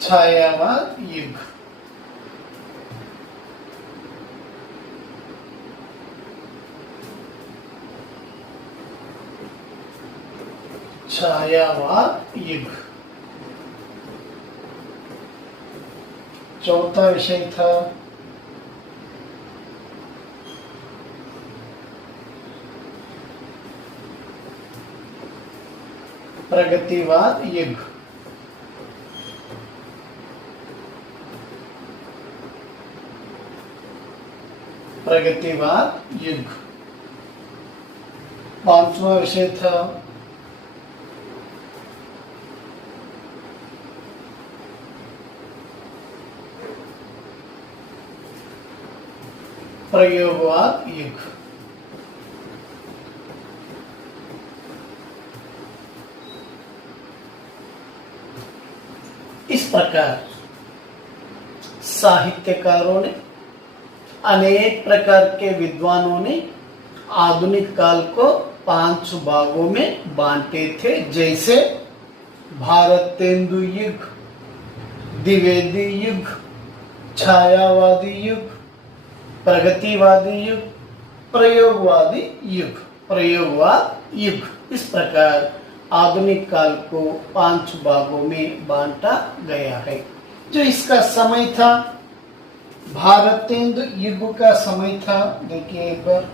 छायावाद युग। छायावाद युग। चौथा विषय था प्रगतिवाद युग। प्रगतिवाद युग। पांचवा विषय था प्रयोगवाद युग। इस प्रकार साहित्यकारों ने, अनेक प्रकार के विद्वानों ने आधुनिक काल को 5 भागों में बांटे थे, जैसे भारतेंदु युग, द्विवेदी युग, छायावादी युग, प्रगतिवादी युग, प्रयोगवादी युग, प्रयोगवाद युग। इस प्रकार आधुनिक काल को 5 भागों में बांटा गया है। जो इसका समय था, भारतेंदु युग का समय था, देखिए एक बार,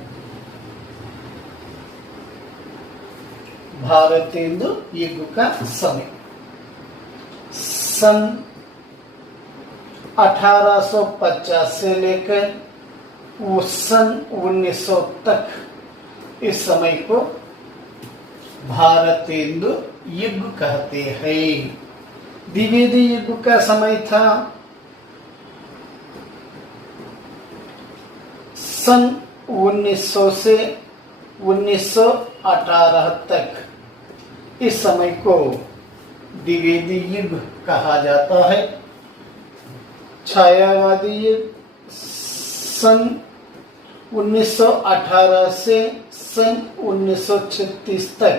भारतेंदु युग का समय सन 1850 से लेकर वो सन 1900 तक, इस समय को भारतेंदु युग कहते हैं। द्विवेदी युग का समय था सन 1900 से 1918 तक, इस समय को द्विवेदी युग कहा जाता है। छायावादी युग सन 1918 से सन 1936 तक,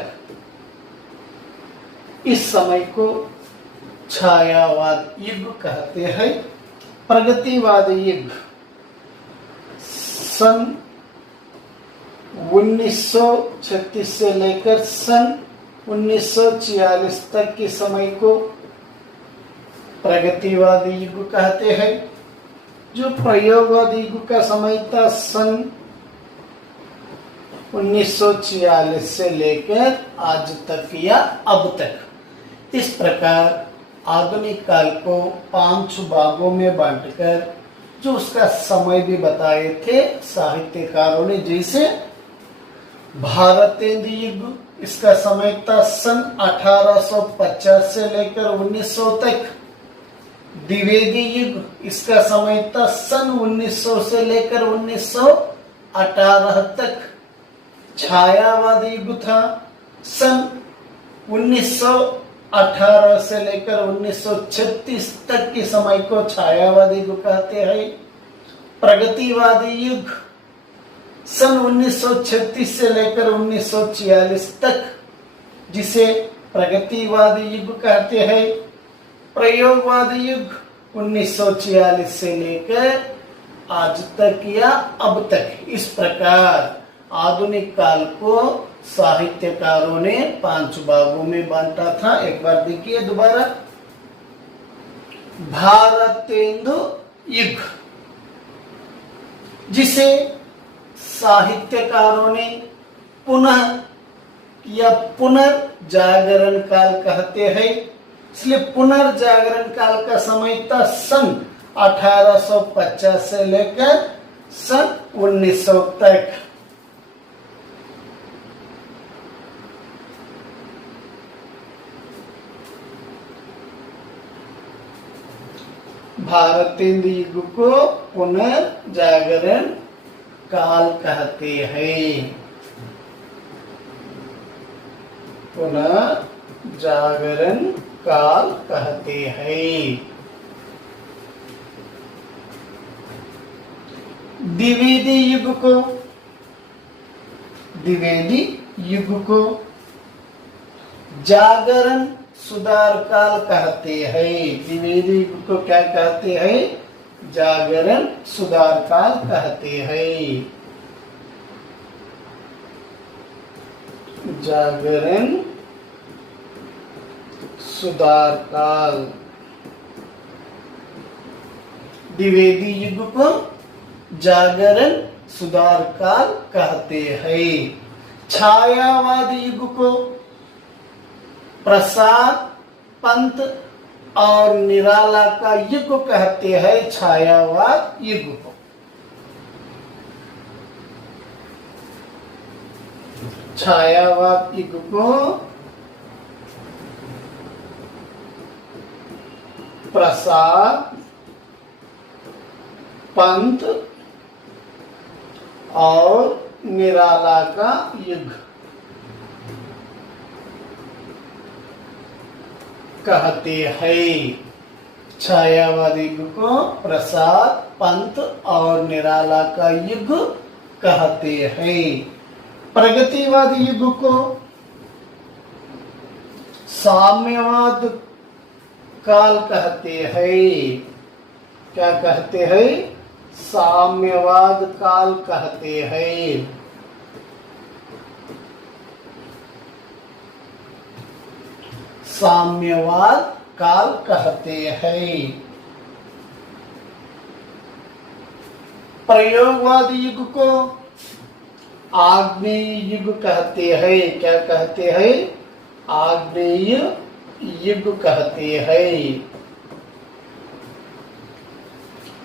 इस समय को छायावाद युग कहते हैं। प्रगतिवाद युग सन 1936 से लेकर सन 1946 तक के समय को प्रगतिवादी युग कहते हैं। जो प्रयोगवादी युग का समय था सन 1946 से लेकर आज तक या अब तक। इस प्रकार आधुनिक काल को 5 भागों में बांटकर जो उसका समय भी बताए थे साहित्यकारों ने, जैसे भारतेंदु युग, इसका समय था सन 1850 से लेकर 1900 तक। द्विवेदी युग, इसका समय था सन 1900 से लेकर 1918 तक। छायावादी युग था सन 1918 से लेकर 1936 तक के समय को छायावादी युग कहते हैं। प्रगतिवादी युग सन 1936 से लेकर 1946 तक, जिसे प्रगतिवादी युग कहते हैं। प्रयोगवादी युग 1946 से लेकर आज तक या अब तक। इस प्रकार आधुनिक काल को साहित्यकारों ने 5 भागों में बांटा था। एक बार देखिए दोबारा, भारतेंदु युग, जिसे साहित्यकारों ने पुनः या पुनर्जागरण काल कहते हैं। इसलिए पुनर्जागरण काल का समय था सन 1850 से लेकर सन 1900 तक। भारतेंदु युग को पुनर्जागरण काल कहते हैं। पुनर्जागरण काल कहते हैं। द्विवेदी युग को जागरण सुधार काल कहते हैं। द्विवेदी युग को क्या कहते हैं? जागरण सुधार काल कहते हैं। जागरण सुधार काल। द्विवेदी युग को जागरण सुधार काल कहते हैं। छायावाद युग को प्रसाद पंत और निराला का युग कहते हैं। छायावाद युग को छायावाद युग को प्रसाद पंत और निराला का युग कहते हैं। छायावादी युग को प्रसाद पंत और निराला का युग कहते हैं। प्रगतिवादी युग को साम्यवाद काल कहते हैं। क्या कहते हैं? साम्यवाद काल कहते हैं। साम्यवाद काल कहते हैं। प्रयोगवादी युग को आग्नेय युग कहते हैं। क्या कहते हैं? आग्नेय युग कहते हैं।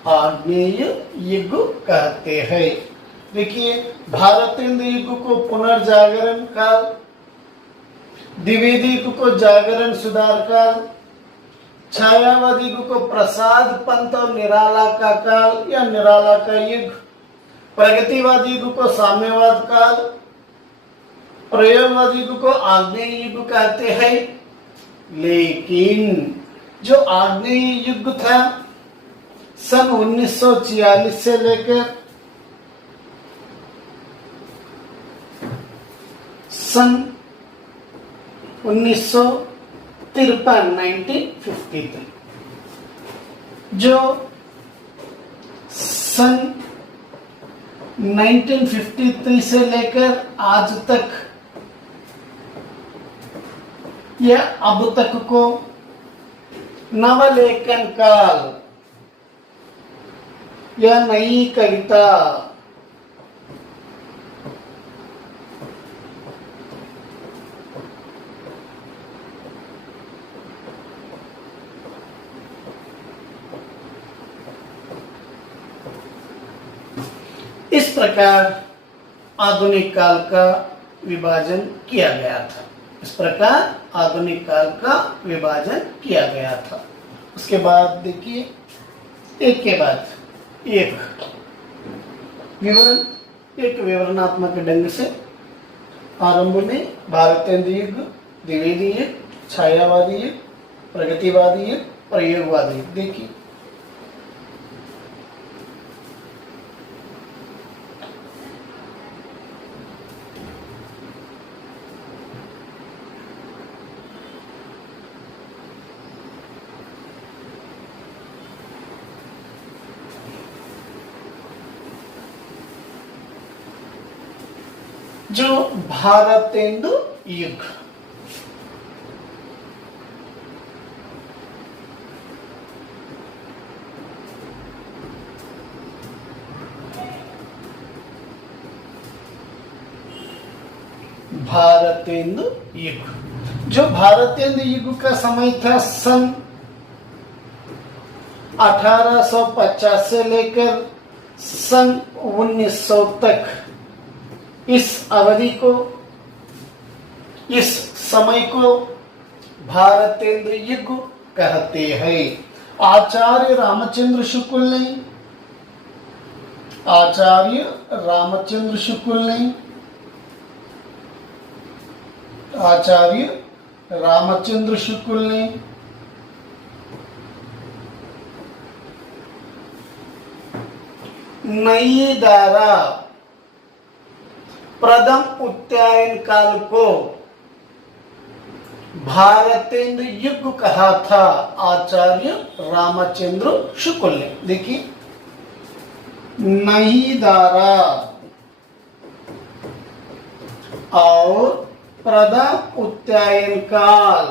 आग्नेय युग कहते हैं। देखिए, भारतेंद्र युग को पुनर्जागरण काल, द्विवेदी युग को जागरण सुधार काल, छायावादी युग को प्रसाद पंत और निराला का काल या निराला का युग, प्रगतिवादी युग को साम्यवाद काल, प्रयोगवादी युग को आग्नेय युग कहते हैं। लेकिन जो आग्नेय युग था सन 1946 से लेकर सन 1953 1953, जो सन 1953 से लेकर आज तक या अब तक को नवलेखन काल या नई कविता इस प्रकार आधुनिक काल का विभाजन किया गया था। इस प्रकार आधुनिक काल का विभाजन किया गया था। उसके बाद देखिए, एक के बाद एक विवरण, एक विवरणात्मक ढंग से आरंभ में भारतेंद्र युग, द्विवेदी युग, छायावादी युग, प्रगतिवादी युग, प्रयोगवादी युग। देखिए, जो भारतेंदु युग, भारतेंदु युग, जो भारतेंदु युग का समय था सन 1850 से लेकर सन 1900 तक, इस अवधि को, इस समय को भारतेंद्र युग कहते हैं। आचार्य रामचंद्र शुक्ल ने, आचार्य रामचंद्र शुक्ल ने, आचार्य रामचंद्र शुक्ल ने नई धारा प्रथम उत्तरायण काल को भारतेंदु युग कहा था आचार्य रामचंद्र शुक्ल ने। देखिए, नहीं दारा और प्रथम उत्यायन काल,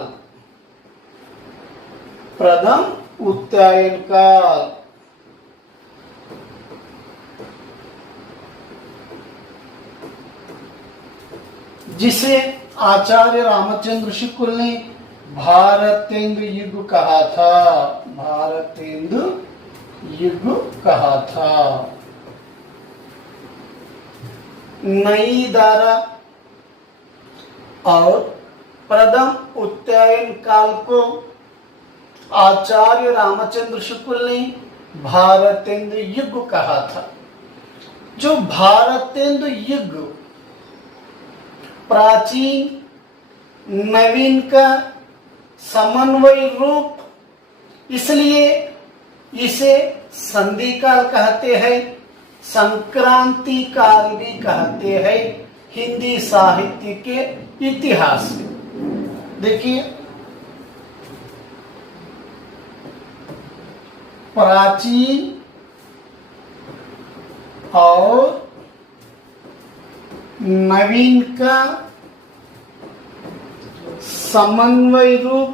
प्रथम उत्यायन काल जिसे आचार्य रामचंद्र शुक्ल ने भारतेंदु युग कहा था, भारतेंदु युग कहा था। नई धारा और प्रथम उत्यायन काल को आचार्य रामचंद्र शुक्ल ने भारतेंदु युग कहा था। जो भारतेंदु युग प्राचीन नवीन का समन्वय रूप, इसलिए इसे संधि काल कहते हैं, संक्रांति काल भी कहते हैं हिंदी साहित्य के इतिहास में। देखिए, प्राचीन और नवीन का समन्वय रूप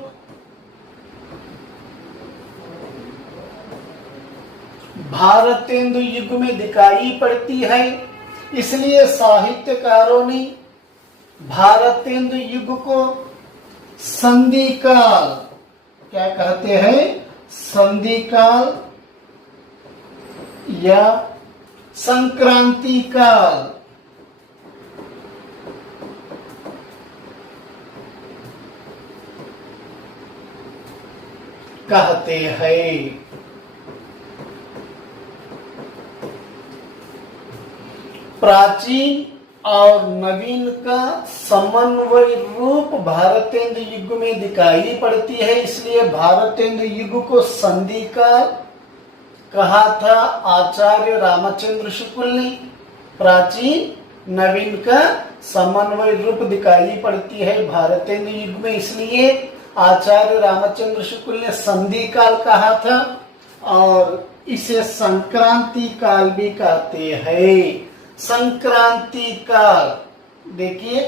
भारतेंदु युग में दिखाई पड़ती है, इसलिए साहित्यकारों ने भारतेंदु युग को संधि काल क्या कहते हैं, संधि काल या संक्रांति काल कहते हैं। प्राचीन और नवीन का समन्वय रूप भारतेंदु युग में दिखाई पड़ती है, इसलिए भारतेंदु युग को संधि काल कहा था आचार्य रामचंद्र शुक्ल ने। प्राचीन नवीन का समन्वय रूप दिखाई पड़ती है भारतेंदु युग में, इसलिए आचार्य रामचंद्र शुक्ल ने संधि काल कहा था और इसे संक्रांति काल भी कहते हैं। संक्रांति काल, देखिए,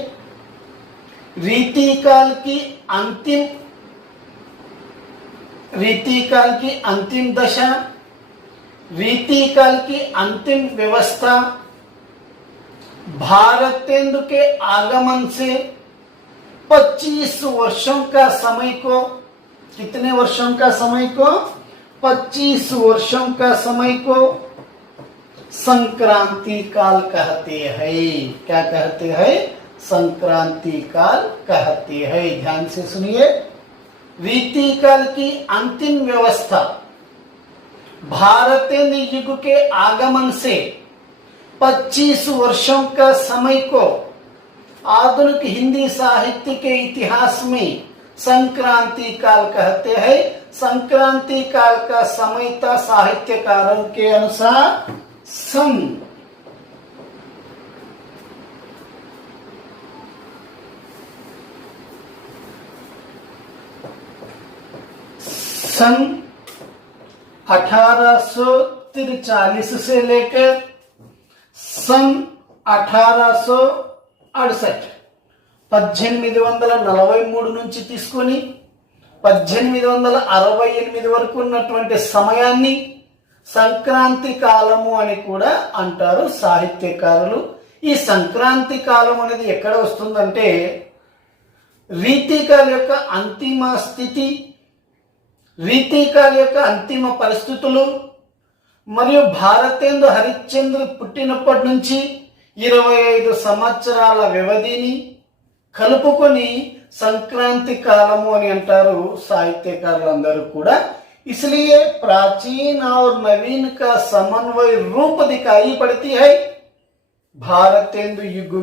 रीति काल की अंतिम दशा, रीति काल की अंतिम व्यवस्था भारतेंदु के आगमन से 25 वर्षों का समय को, कितने वर्षों का समय को, 25 वर्षों का समय को संक्रांति काल कहते हैं। क्या कहते हैं? संक्रांति काल कहते हैं। ध्यान से सुनिए, रीति काल की अंतिम व्यवस्था भारतेंदु युग के आगमन से 25 वर्षों का समय को आधुनिक हिंदी साहित्य के इतिहास में संक्रांति काल कहते हैं। संक्रांति काल का समय था साहित्यकारों के अनुसार सन 1843 से लेकर सन 1868 1843 నుంచి తీసుకొని 1868 వరకు ఉన్నటువంటి సమయాన్ని సంక్రాంతి కాలము అని కూడా అంటారు సాహిత్యకారులు. ఈ సంక్రాంతి కాలం అనేది ఎక్కడ వస్తుందంటే రీతికాల యొక్క అంతిమ స్థితి, రీతికాల యొక్క అంతిమ పరిస్థితులు మరియు భారతేందు హరిశ్చంద్ర పుట్టినప్పటి నుంచి 25 సంవత్సరాల వ్యవధిని కలుపుకొని సంక్రాంతి కాలము అని అంటారు సాహిత్యకారులందరూ కూడా. इसलिए प्राचीन और नवीन का समन्वय रूप दिखाई पड़ती है भारतेंदु युग में.